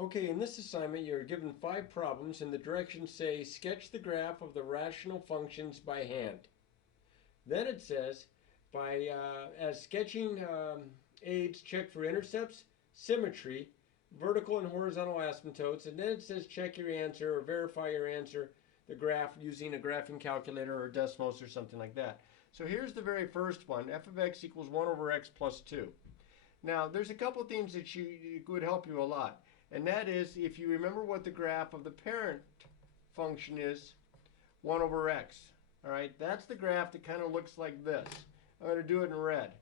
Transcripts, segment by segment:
Okay, in this assignment, you're given 5 problems, and the directions say sketch the graph of the rational functions by hand. Then it says, as sketching aids, check for intercepts, symmetry, vertical and horizontal asymptotes, and then it says check your answer or verify your answer, the graph using a graphing calculator or Desmos or something like that. So here's the very first one, f of x equals 1 over x plus 2. Now, there's a couple things that would help you a lot. And that is, if you remember what the graph of the parent function is, 1 over x. All right, that's the graph that kind of looks like this. I'm going to do it in red.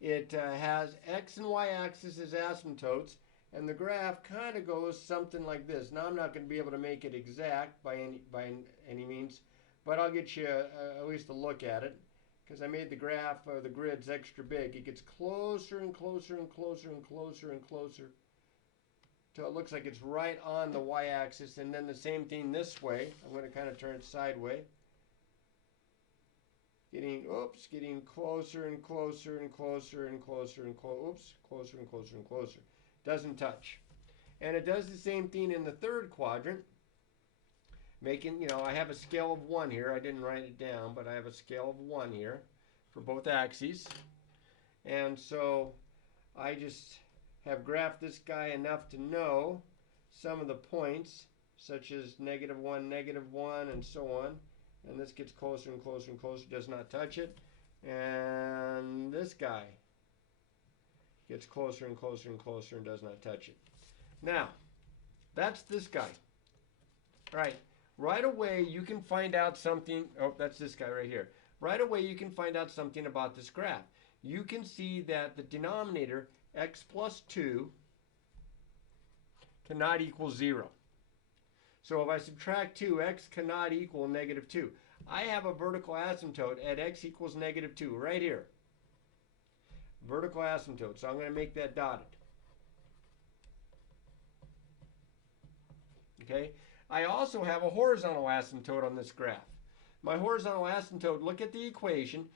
It has x and y axis as asymptotes, and the graph kind of goes something like this. Now, I'm not going to be able to make it exact by any means, but I'll get you at least a look at it. Because I made the graph, the grids extra big. It gets closer and closer and closer and closer and closer till it looks like it's right on the y-axis. And then the same thing this way. I'm going to kind of turn it sideways. Getting closer and closer and closer and closer and closer and closer and closer. Doesn't touch. And it does the same thing in the third quadrant. Making, I have a scale of 1 here. I didn't write it down, but I have a scale of 1 here for both axes. And so I just have graphed this guy enough to know some of the points, such as -1, -1, and so on. And this gets closer and closer and closer, does not touch it. And this guy gets closer and closer and closer and does not touch it. Now, that's this guy. All right. Right away, you can find out something. Oh, that's this guy right here. Right away, you can find out something about this graph. You can see that the denominator, x plus 2, cannot equal 0. So if I subtract 2, x cannot equal -2. I have a vertical asymptote at x equals -2 right here. Vertical asymptote. So I'm going to make that dotted. Okay. I also have a horizontal asymptote on this graph. My horizontal asymptote, look at the equation.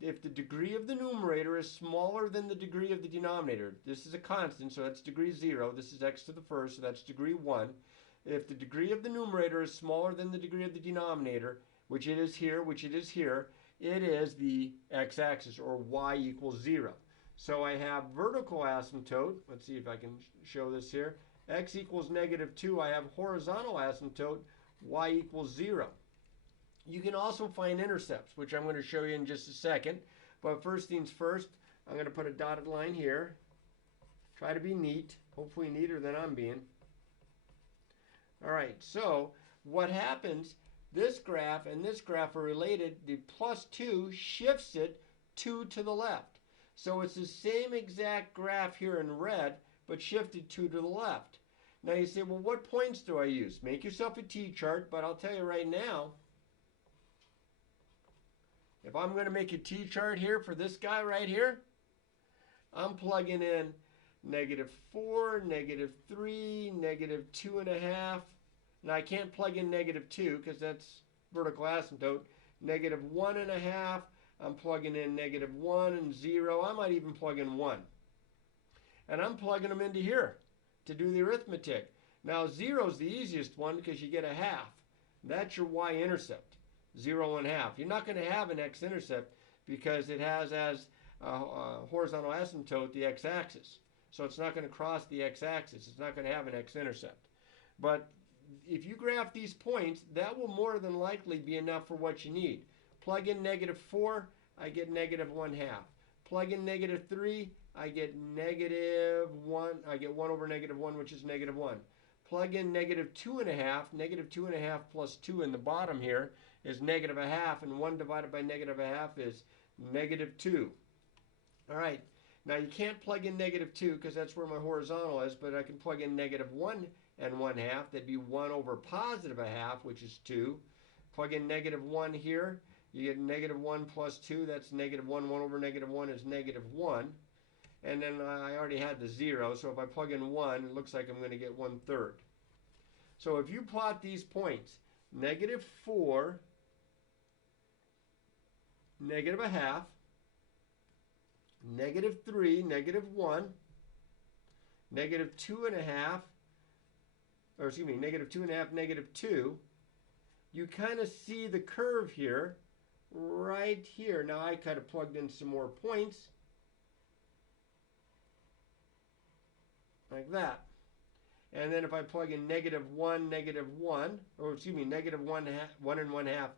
If the degree of the numerator is smaller than the degree of the denominator, this is a constant, so that's degree 0. This is x to the first, so that's degree 1. If the degree of the numerator is smaller than the degree of the denominator, which it is here, it is the x-axis, or y equals 0. So I have vertical asymptote. Let's see if I can show this here. X equals -2, I have horizontal asymptote, y equals 0. You can also find intercepts, which I'm going to show you in just a second. But first things first, I'm going to put a dotted line here. Try to be neat, hopefully neater than I'm being. All right, so what happens, this graph and this graph are related. The +2 shifts it 2 to the left. So it's the same exact graph here in red, but shifted 2 to the left. Now you say, well, what points do I use? Make yourself a t-chart, but I'll tell you right now, if I'm going to make a t-chart here for this guy right here, I'm plugging in -4, -3, -2.5. Now I can't plug in -2 because that's vertical asymptote. -1.5. I'm plugging in -1 and 0. I might even plug in 1. And I'm plugging them into here to do the arithmetic. Now 0 is the easiest one because you get a half. That's your y-intercept, 0 and half. You're not going to have an x-intercept because it has as a horizontal asymptote the x-axis. So it's not going to cross the x-axis. It's not going to have an x-intercept. But if you graph these points, that will more than likely be enough for what you need. Plug in -4, I get -1/2. Plug in -3, I get -1. I get 1 over -1, which is -1. Plug in -2.5. -2.5 plus 2 in the bottom here is -0.5, and 1 divided by -0.5 is -2. All right. Now you can't plug in -2 because that's where my horizontal is, but I can plug in -1 and 1/2. That'd be 1 over +1/2, which is 2. Plug in -1 here. You get -1 plus 2. That's -1. 1 over -1 is -1. And then I already had the 0. So if I plug in 1, it looks like I'm going to get 1/3. So if you plot these points, -4, -0.5, -3, -1, negative 2.5, or excuse me, negative 2.5, negative 2, you kind of see the curve here, right here. Now I kind of plugged in some more points, like that. And then if I plug in negative 1, or excuse me, negative 1 and 1/2,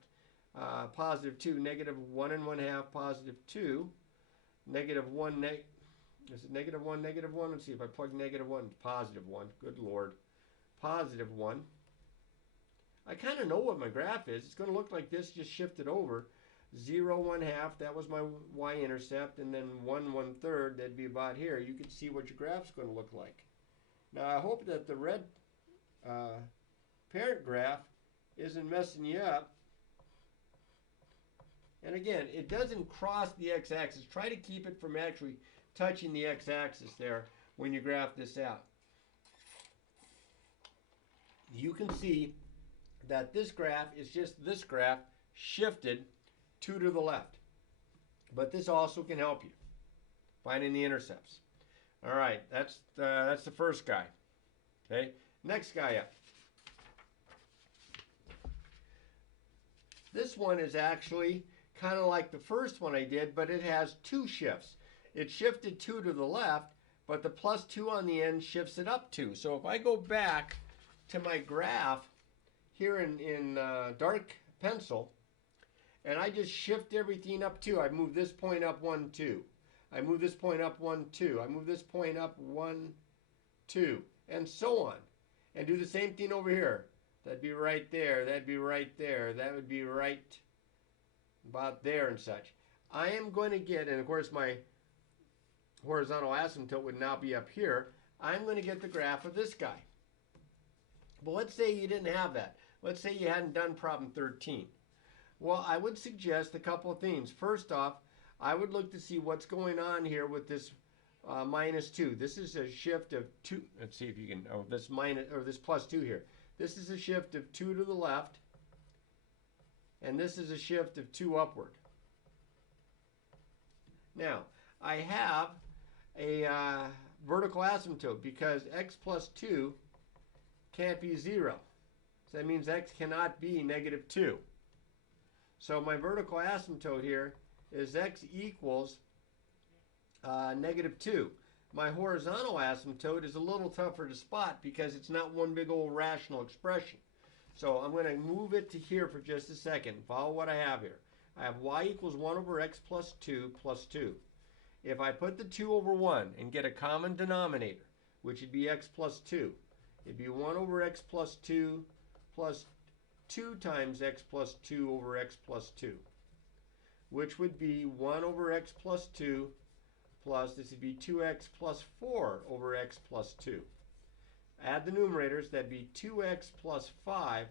positive 2, negative 1 and 1/2, positive 2, negative 1, is it negative 1, negative 1? Let's see, if I plug negative 1, positive 1, good Lord, positive 1. I kind of know what my graph is. It's going to look like this, just shifted over. 0, 1/2, that was my y-intercept, and then 1, 1/3, that'd be about here. You can see what your graph's going to look like. Now, I hope that the red parent graph isn't messing you up. And again, it doesn't cross the x-axis. Try to keep it from actually touching the x-axis there when you graph this out. You can see that this graph is just this graph shifted 2 to the left. But this also can help you finding the intercepts. All right, that's the first guy. Okay, next guy up. This one is actually kind of like the first one I did, but it has 2 shifts. It shifted 2 to the left, but the plus 2 on the end shifts it up 2. So if I go back to my graph here in dark pencil, and I just shift everything up 2. I move this point up 1, 2. I move this point up 1, 2. I move this point up 1, 2, and so on. And do the same thing over here. That'd be right there. That'd be right there. That would be right about there and such. I am going to get, and of course my horizontal asymptote would now be up here. I'm going to get the graph of this guy. But let's say you didn't have that. Let's say you hadn't done problem 13. Well, I would suggest a couple of things. First off, I would look to see what's going on here with this minus 2. This is a shift of 2. Let's see if you can, this minus, or this plus 2 here. This is a shift of 2 to the left, and this is a shift of 2 upward. Now, I have a vertical asymptote because x plus 2 can't be 0. So that means x cannot be negative 2. So my vertical asymptote here is x equals negative 2. My horizontal asymptote is a little tougher to spot because it's not one big old rational expression. So I'm going to move it to here for just a second. Follow what I have here. I have y equals 1 over x plus 2 plus 2. If I put the 2 over 1 and get a common denominator, which would be x plus 2, it'd be 1 over x plus 2 plus 2 times x plus 2 over x plus 2, which would be 1 over x plus 2 plus, this would be 2x plus 4 over x plus 2. Add the numerators, that'd be 2x plus 5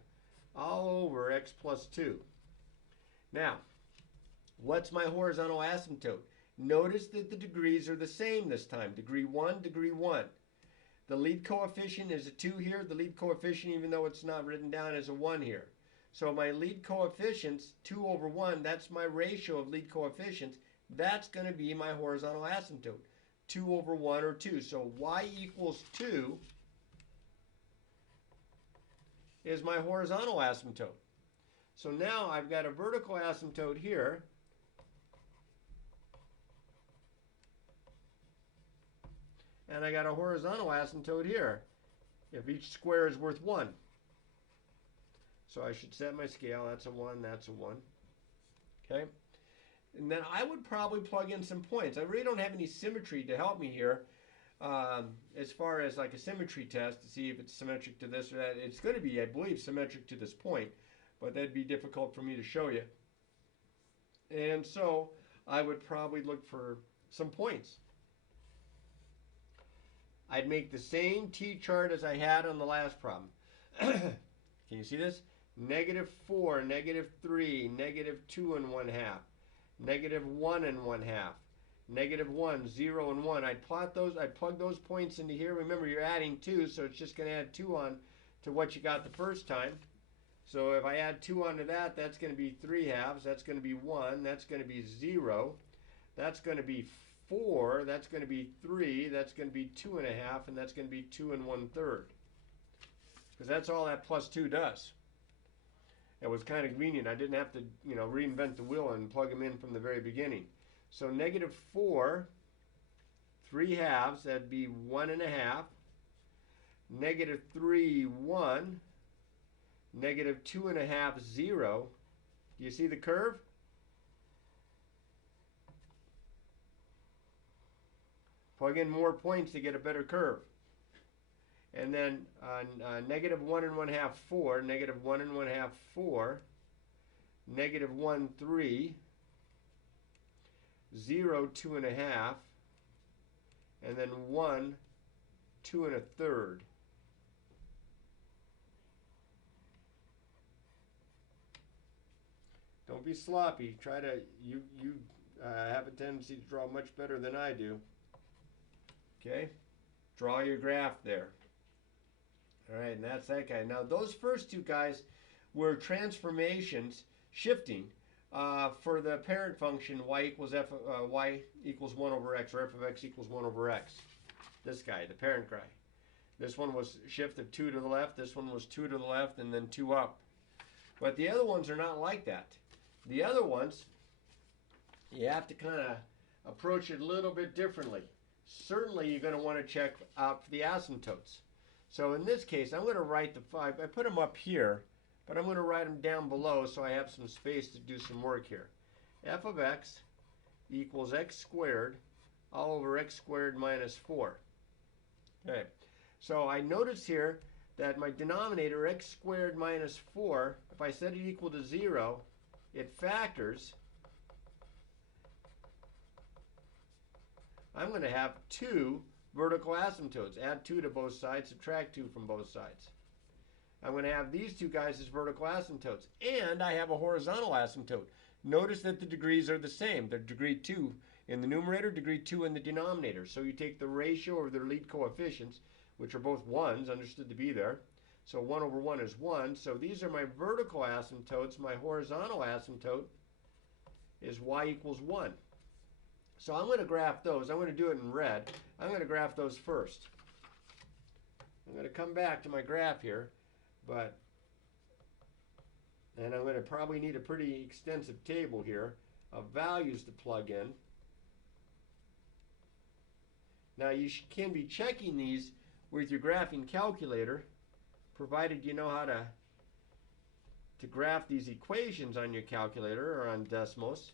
all over x plus 2. Now, what's my horizontal asymptote? Notice that the degrees are the same this time. Degree 1, degree 1. The lead coefficient is a 2 here. The lead coefficient, even though it's not written down, is a 1 here. So my lead coefficients, 2 over 1, that's my ratio of lead coefficients. That's going to be my horizontal asymptote, 2 over 1 or 2. So y equals 2 is my horizontal asymptote. So now I've got a vertical asymptote here. And I got a horizontal asymptote here, if each square is worth 1. So I should set my scale. That's a 1, that's a 1. Okay? And then I would probably plug in some points. I really don't have any symmetry to help me here as far as like a symmetry test to see if it's symmetric to this or that. It's going to be, I believe, symmetric to this point, but that'd be difficult for me to show you. And so I would probably look for some points. I'd make the same t-chart as I had on the last problem. Can you see this? Negative 4, negative 3, negative 2 and 1/2, negative 1 and 1/2, negative 1, 0 and 1. I'd plot those, I'd plug those points into here. Remember, you're adding 2, so it's just going to add 2 on to what you got the first time. So if I add 2 onto that, that's going to be 3/2. That's going to be 1. That's going to be 0. That's going to be 4, that's going to be 3, that's going to be 2.5, and that's going to be 2 1/3. Because that's all that plus 2 does. It was kind of convenient. I didn't have to, reinvent the wheel and plug them in from the very beginning. So -4, 3/2, that'd be 1.5. -3, 1. -2.5, 0. Do you see the curve? Plug in more points to get a better curve. And then -1 1/2, 4, -1 1/2, 4, -1 3, 0 2.5, and then 1 2 1/3. Don't be sloppy. Try to you have a tendency to draw much better than I do. Okay, draw your graph there. All right, and that's that guy. Now those first two guys were transformations, shifting for the parent function y equals 1 over x, or f of x equals 1 over x. This guy, the parent guy. This one was shift of 2 to the left. This one was 2 to the left and then 2 up. But the other ones are not like that. The other ones, you have to kind of approach it a little bit differently. Certainly you're going to want to check out for the asymptotes. So in this case, I'm going to write the 5. I put them up here, but I'm going to write them down below so I have some space to do some work here. F of x equals x squared all over x squared minus 4. Okay, so I notice here that my denominator, x squared minus 4, if I set it equal to 0, it factors. I'm going to have 2 vertical asymptotes. Add 2 to both sides, subtract 2 from both sides. I'm going to have these two guys as vertical asymptotes. And I have a horizontal asymptote. Notice that the degrees are the same. They're degree 2 in the numerator, degree 2 in the denominator. So you take the ratio of their lead coefficients, which are both 1s, understood to be there. So 1 over 1 is 1. So these are my vertical asymptotes. My horizontal asymptote is y equals 1. So I'm going to graph those. I'm going to do it in red. I'm going to graph those first. I'm going to come back to my graph here, and I'm going to probably need a pretty extensive table here of values to plug in. Now you can be checking these with your graphing calculator, provided you know how to graph these equations on your calculator or on Desmos.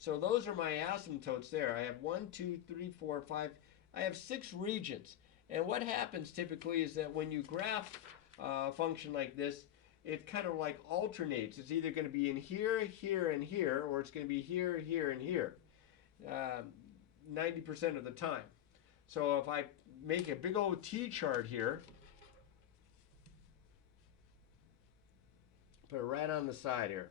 So those are my asymptotes there. I have 1, 2, 3, 4, 5. I have 6 regions. And what happens typically is that when you graph a function like this, it kind of like alternates. It's either going to be in here, here, and here, or it's going to be here, here, and here 90% of the time. So if I make a big old T-chart here, put it right on the side here.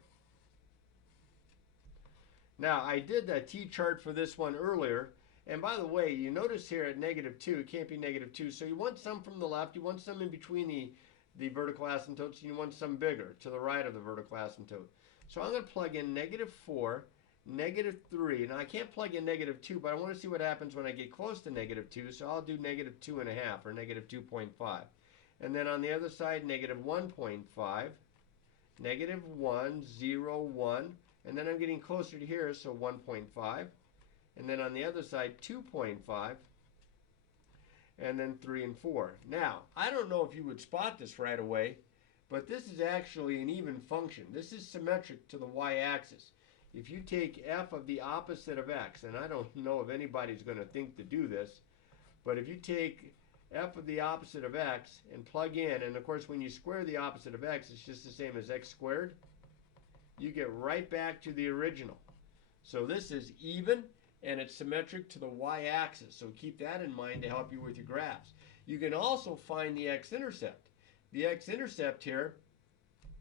Now, I did that T-chart for this one earlier, and by the way, you notice here at -2, it can't be -2, so you want some from the left, you want some in between the vertical asymptotes, and you want some bigger to the right of the vertical asymptote. So I'm going to plug in -4, -3. Now, I can't plug in -2, but I want to see what happens when I get close to -2, so I'll do -2.5 or -2.5. And then on the other side, -1.5, -1, 0, 1. And then I'm getting closer to here, so 1.5. And then on the other side, 2.5. And then 3 and 4. Now, I don't know if you would spot this right away, but this is actually an even function. This is symmetric to the y-axis. If you take f of the opposite of x, and I don't know if anybody's going to think to do this, but if you take f of the opposite of x and plug in, and of course when you square the opposite of x, it's just the same as x squared, you get right back to the original. So this is even, and it's symmetric to the y-axis. So keep that in mind to help you with your graphs. You can also find the x-intercept. The x-intercept here,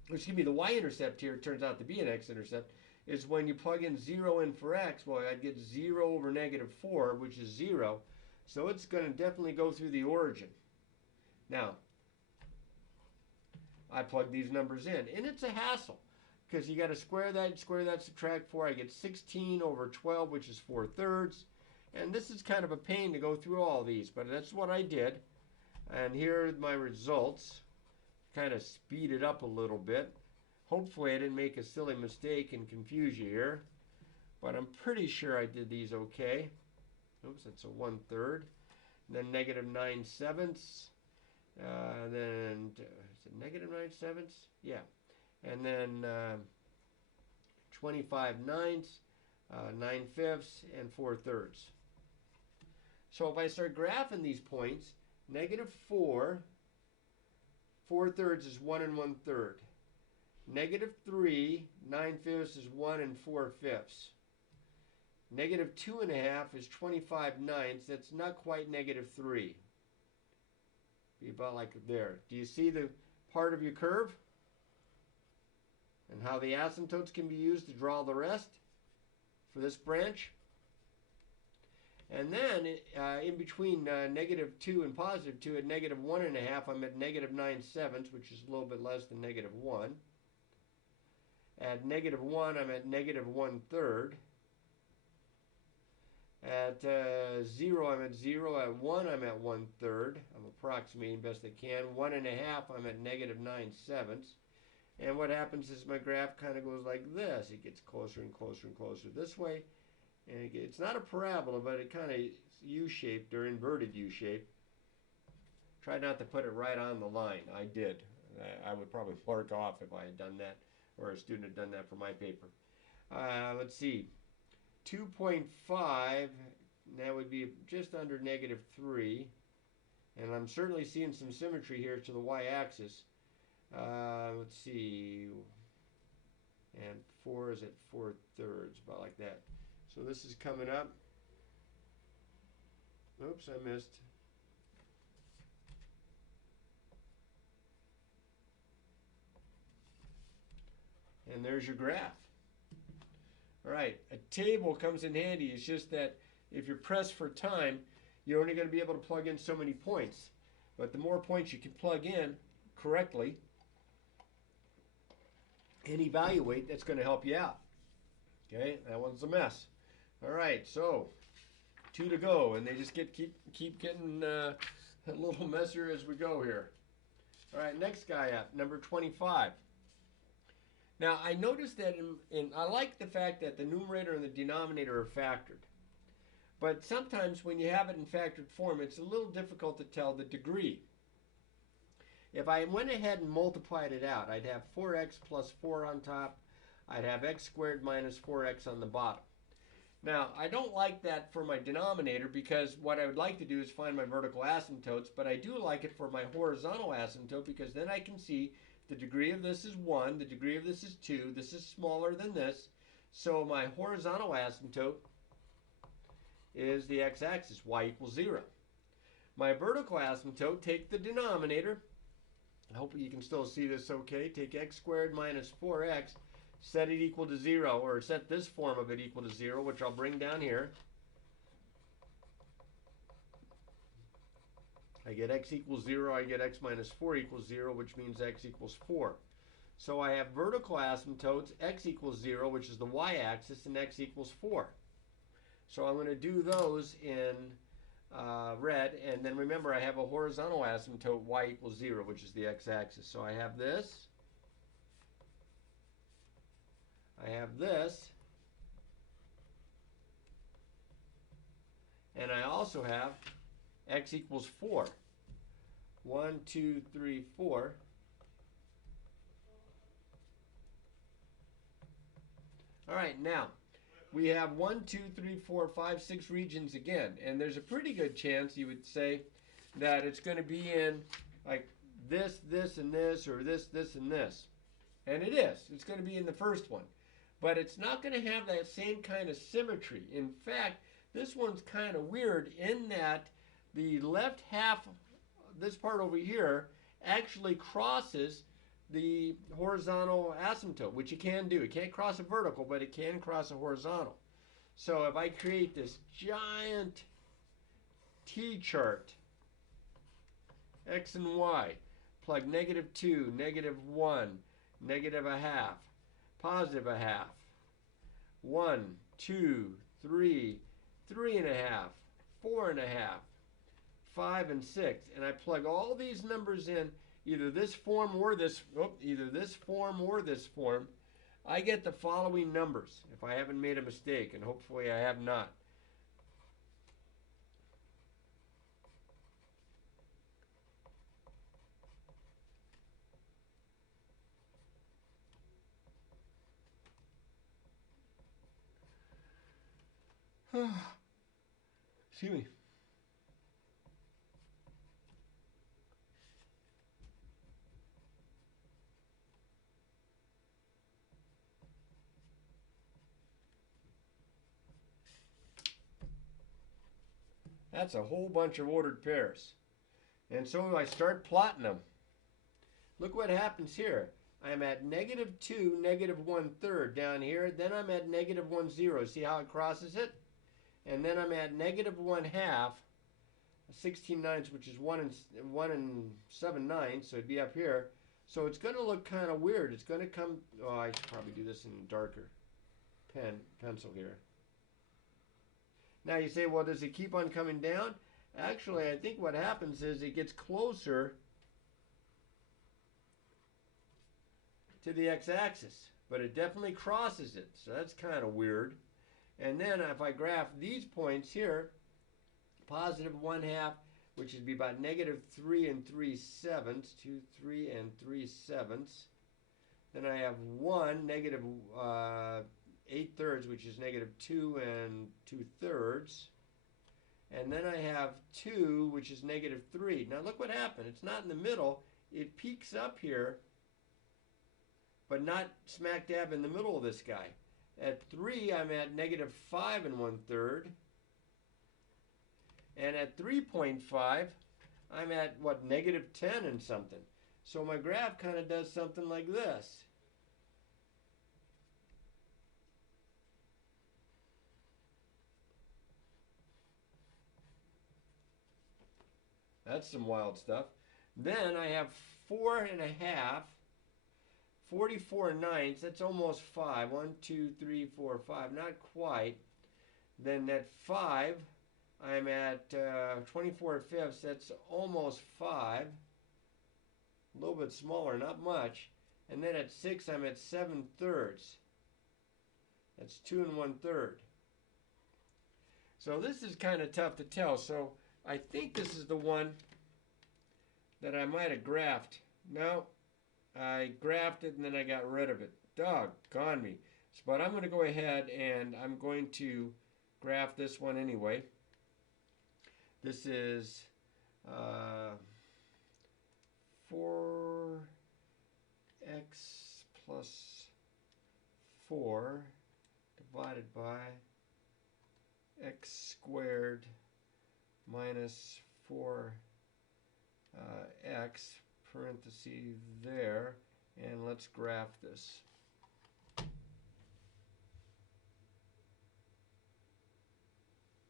excuse me, the y-intercept here turns out to be an x-intercept, is when you plug in 0 in for x, well, I'd get 0 over -4, which is 0. So it's going to definitely go through the origin. Now, I plug these numbers in, and it's a hassle, because you got to square that, subtract 4. I get 16 over 12, which is 4/3. And this is kind of a pain to go through all these, but that's what I did. And here are my results. Kind of speed it up a little bit. Hopefully I didn't make a silly mistake and confuse you here. But I'm pretty sure I did these okay. Oops, that's a 1/3. Then negative 9/7. Then, is it negative 9/7? Yeah. And then 25/9, 9/5, and 4/3. So if I start graphing these points, negative 4, 4/3 is 1 1/3. Negative 3, 9/5 is 1 4/5. Negative 2.5 is 25/9. That's not quite negative 3. Be about like there. Do you see the part of your curve? And how the asymptotes can be used to draw the rest for this branch? And then in between negative 2 and positive 2 at negative 1.5, I'm at negative 9/7, which is a little bit less than negative 1. At negative 1, I'm at negative 1/3. At 0, I'm at 0. At 1, I'm at 1/3. I'm approximating best I can. 1.5, I'm at negative 9/7. And what happens is my graph kind of goes like this. It gets closer and closer and closer this way. And it's not a parabola, but it kind of U-shaped or inverted U-shape. Try not to put it right on the line. I did. I would probably mark off if I had done that, or a student had done that for my paper. Let's see. 2.5, that would be just under negative 3. And I'm certainly seeing some symmetry here to the y-axis. Let's see. And 4 is at 4/3, about like that. So this is coming up. Oops, I missed. And there's your graph. All right, a table comes in handy. It's just that if you're pressed for time, you're only going to be able to plug in so many points. But the more points you can plug in correctly and evaluate, that's going to help you out. Okay, that one's a mess. All right, so 2 to go, and they just keep getting a little messier as we go here. All right, next guy up, number 25. Now, I noticed that I like the fact that the numerator and the denominator are factored. But sometimes when you have it in factored form, it's a little difficult to tell the degree. If I went ahead and multiplied it out, I'd have 4x plus 4 on top. I'd have x squared minus 4x on the bottom. Now, I don't like that for my denominator because what I would like to do is find my vertical asymptotes, but I do like it for my horizontal asymptote because then I can see the degree of this is 1, the degree of this is 2, this is smaller than this, so my horizontal asymptote is the x-axis, y equals 0. My vertical asymptote, take the denominator, I hope you can still see this okay, take x squared minus 4x, set it equal to 0, or set this form of it equal to 0, which I'll bring down here. I get x equals 0, I get x minus 4 equals 0, which means x equals 4. So I have vertical asymptotes, x equals 0, which is the y-axis, and x equals 4. So I'm going to do those in red, and then remember I have a horizontal asymptote, y equals 0, which is the x-axis. So I have this, and I also have x equals 4. 1, 2, 3, 4. All right, now we have 1, 2, 3, 4, 5, 6 regions again, and there's a pretty good chance you would say that it's going to be in like this, this, and this, or this, this, and this. And it is. It's going to be in the first one. But it's not going to have that same kind of symmetry. In fact, this one's kind of weird in that the left half, this part over here, actually crosses the horizontal asymptote, which it can do. It can't cross a vertical, but it can cross a horizontal. So if I create this giant T-chart, x and y, plug -2, -1, -0.5, +0.5, 1, 2, 3, 3.5, 4.5, 5, and 6. And I plug all these numbers in, either this form or this, either this form or this form. I get the following numbers, if I haven't made a mistake, and hopefully I have not. Excuse me. That's a whole bunch of ordered pairs. And so I start plotting them. Look what happens here. I'm at -2, -1/3 down here. Then I'm at -1/0. See how it crosses it? And then I'm at -1/2, 16/9, which is 1 and 7/9. So it'd be up here. So it's going to look kind of weird. It's going to come. Oh, I should probably do this in a darker pencil here. Now you say, well, does it keep on coming down? Actually, I think what happens is it gets closer to the x-axis, but it definitely crosses it. So that's kind of weird. And then if I graph these points here, +1/2, which would be about -3 3/7, 2, 3 3/7. Then I have 1, -8/3, which is -2 2/3. And then I have 2, which is -3. Now look what happened. It's not in the middle. It peaks up here, but not smack dab in the middle of this guy. At 3, I'm at -5 1/3. And at 3.5, I'm at, what, -10 and something. So my graph kind of does something like this. That's some wild stuff. Then I have 4.5, 44/9. That's almost 5. 1, 2, 3, 4, 5. Not quite. Then at 5, I'm at 24/5. That's almost 5. A little bit smaller, not much. And then at 6, I'm at 7/3. That's 2 1/3. So this is kind of tough to tell. So I think this is the one that I might have graphed. No, I graphed it and then I got rid of it. Doggone me. But I'm going to go ahead and I'm going to graph this one anyway. This is 4x plus 4 divided by x squared minus 4x, parenthesis there, and let's graph this.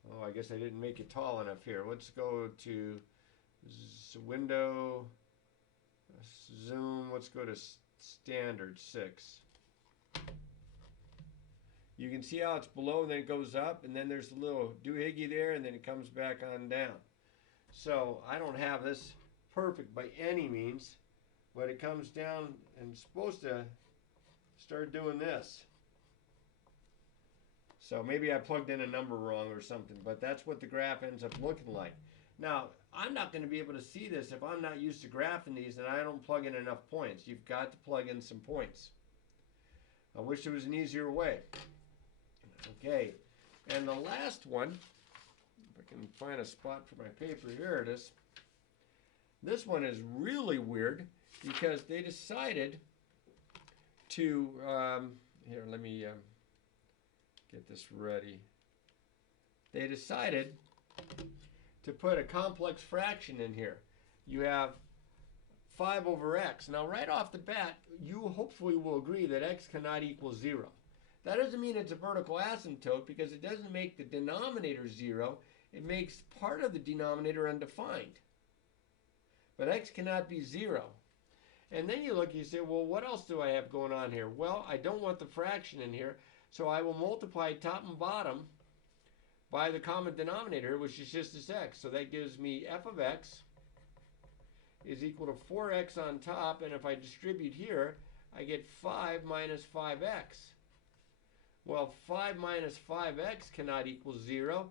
Oh, I guess I didn't make it tall enough here. Let's go to window, zoom, let's go to standard 6. You can see how it's below and then it goes up, and then there's a little doohickey there, and then it comes back on down. So I don't have this perfect by any means, but it comes down and it's supposed to start doing this. So maybe I plugged in a number wrong or something, but that's what the graph ends up looking like. Now, I'm not going to be able to see this if I'm not used to graphing these and I don't plug in enough points. You've got to plug in some points. I wish there was an easier way. Okay, and the last one, if I can find a spot for my paper, here it is. This one is really weird because they decided to, here, let me get this ready. They decided to put a complex fraction in here. You have 5/x. Now, right off the bat, you hopefully will agree that x cannot equal 0. That doesn't mean it's a vertical asymptote because it doesn't make the denominator 0. It makes part of the denominator undefined. But x cannot be 0. And then you look, you say, well, what else do I have going on here? Well, I don't want the fraction in here, so I will multiply top and bottom by the common denominator, which is just this x. So that gives me f of x is equal to 4x on top, and if I distribute here, I get 5 minus 5x. Well, 5 minus 5x cannot equal 0.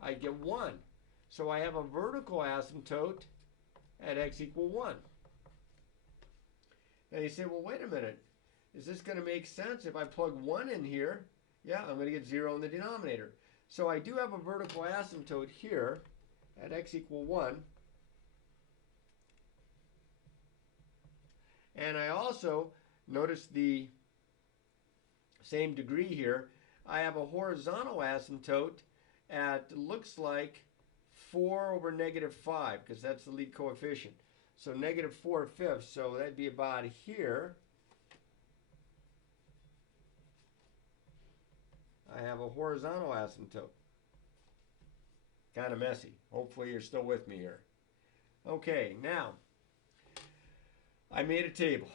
I get 1. So I have a vertical asymptote at x equal 1. Now you say, well, wait a minute. Is this going to make sense? If I plug 1 in here, yeah, I'm going to get 0 in the denominator. So I do have a vertical asymptote here at x equal 1. And I also, notice the same degree here, I have a horizontal asymptote at, looks like, 4 over negative 5, because that's the lead coefficient. So negative 4/5, so that'd be about here. I have a horizontal asymptote. Kind of messy. Hopefully you're still with me here. Okay, now, I made a table.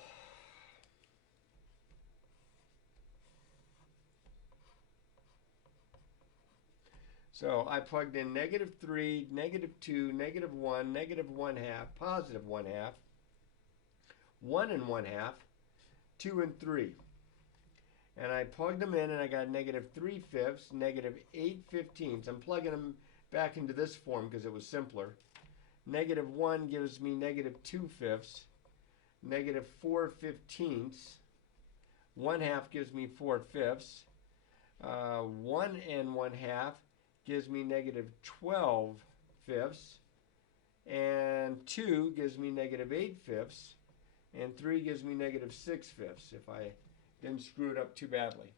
So I plugged in negative 3, negative 2, negative 1, negative 1/2, positive 1/2, 1 and 1/2, 2 and 3. And I plugged them in and I got negative 3/5, negative 8/15. I'm plugging them back into this form because it was simpler. Negative 1 gives me negative 2/5, negative 4/15. 1/2 gives me 4/5. 1 and 1/2 gives me negative 12/5, and 2 gives me negative 8/5, and 3 gives me negative 6/5 if I didn't screw it up too badly.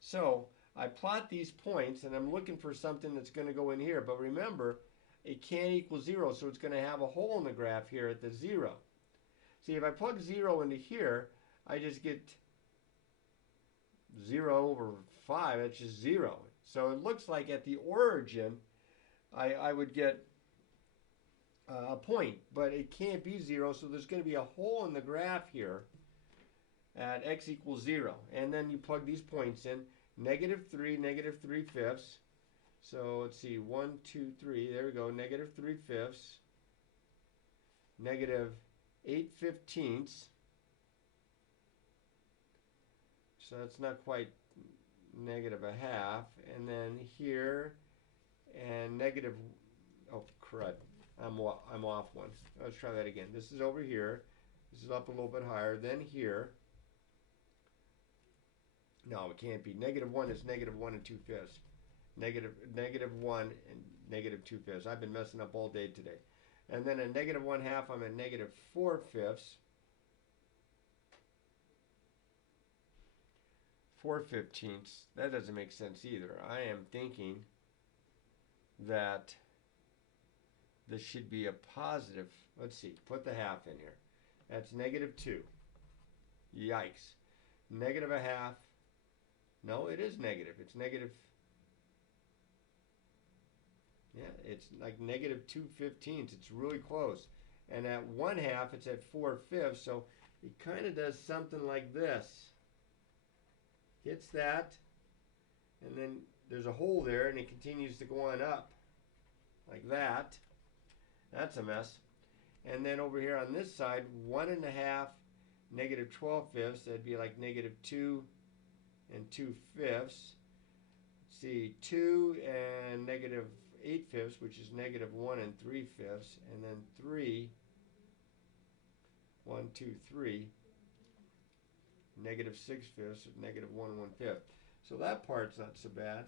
So I plot these points and I'm looking for something that's going to go in here, but remember it can't equal 0, so it's going to have a hole in the graph here at the 0. See, if I plug 0 into here, I just get 0 over 5, that's just 0. So it looks like at the origin, I would get a point, but it can't be 0, so there's going to be a hole in the graph here at x equals 0. And then you plug these points in, negative 3, negative 3/5. So let's see, 1, 2, 3, there we go, negative 3/5, negative 8/15. So that's not quite negative 1/2, and then here, and negative, oh crud, I'm off one. Let's try that again. This is over here, this is up a little bit higher, then here. No, it can't be. Negative 1 is negative 1 and 2/5. Negative 1 and negative 2/5. I've been messing up all day today. And then a negative 1/2, I'm at negative 4/5. 4/15. That doesn't make sense either. I am thinking that this should be a positive. Let's see, put the half in here. That's negative 2. Yikes. Negative 1/2. No, it is negative. It's negative. Yeah, it's like negative 2/15. It's really close. And at 1/2, it's at 4/5. So it kind of does something like this. Hits that, and then there's a hole there, and it continues to go on up like that. That's a mess. And then over here on this side, 1 1/2, negative 12/5. That'd be like negative 2 and 2/5. See, 2 and negative 8/5, which is negative 1 and 3/5, and then 3, 1, 2, 3. Negative 6/5, negative 1 1/5. So that part's not so bad.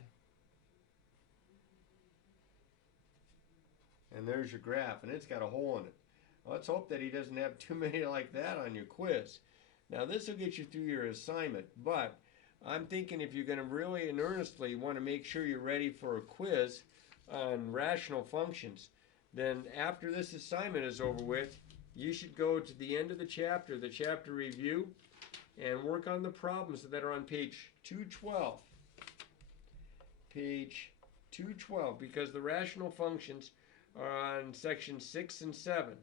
And there's your graph, and it's got a hole in it. Well, let's hope that he doesn't have too many like that on your quiz. Now this will get you through your assignment, but I'm thinking if you're going to really and earnestly want to make sure you're ready for a quiz on rational functions, then after this assignment is over with, you should go to the end of the chapter review, and work on the problems that are on page 212. Page 212, because the rational functions are on section 6 and 7.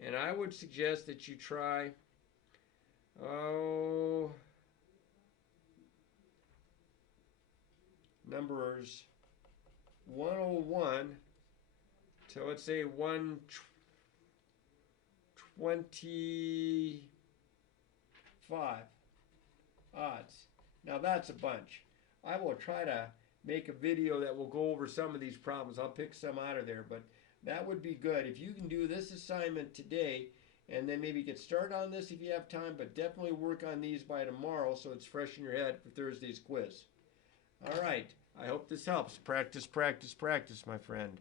And I would suggest that you try, numbers 101 to, let's say, 125 odds. Now that's a bunch. I will try to make a video that will go over some of these problems. I'll pick some out of there, but that would be good. If you can do this assignment today, and then maybe get started on this if you have time, but definitely work on these by tomorrow so it's fresh in your head for Thursday's quiz. All right. I hope this helps. Practice, practice, practice, my friend.